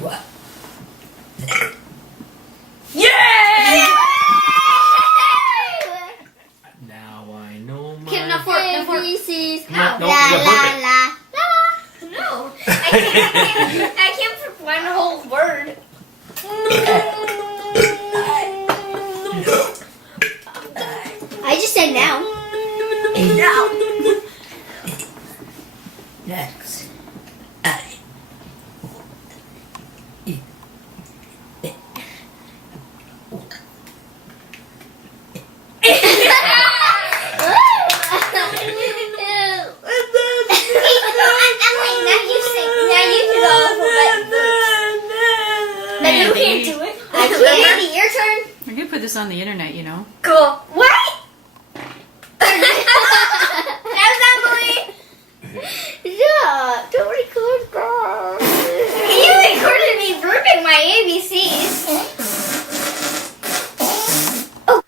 What? Now I know my... Kianna, fork. No, No, you gotta burp it. no. I can't put one whole word. I just said now. Next. I can't. Your turn. We're gonna put this on the internet, you know. Cool.